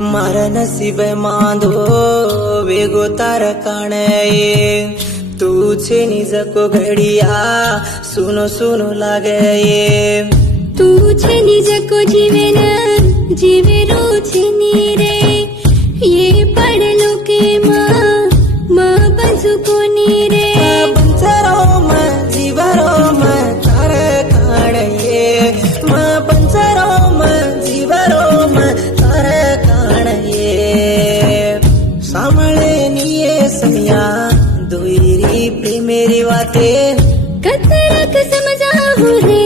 मारा नसीब मांधो वेगो तार काणे तू छे निजको घड़िया सुनो सुनो लागे तू छे निजको जीवे न जीवे रो छे नीरे ये पड़लो के माँ बंसु को नीरे पंचरो माँ जीवरो माँ तार काणे माँ पंचरो माँ जीवरो माँ तार काणे सामळे निये सैया दोईरी प्रेमेरी वाते कतरक समझा हो रे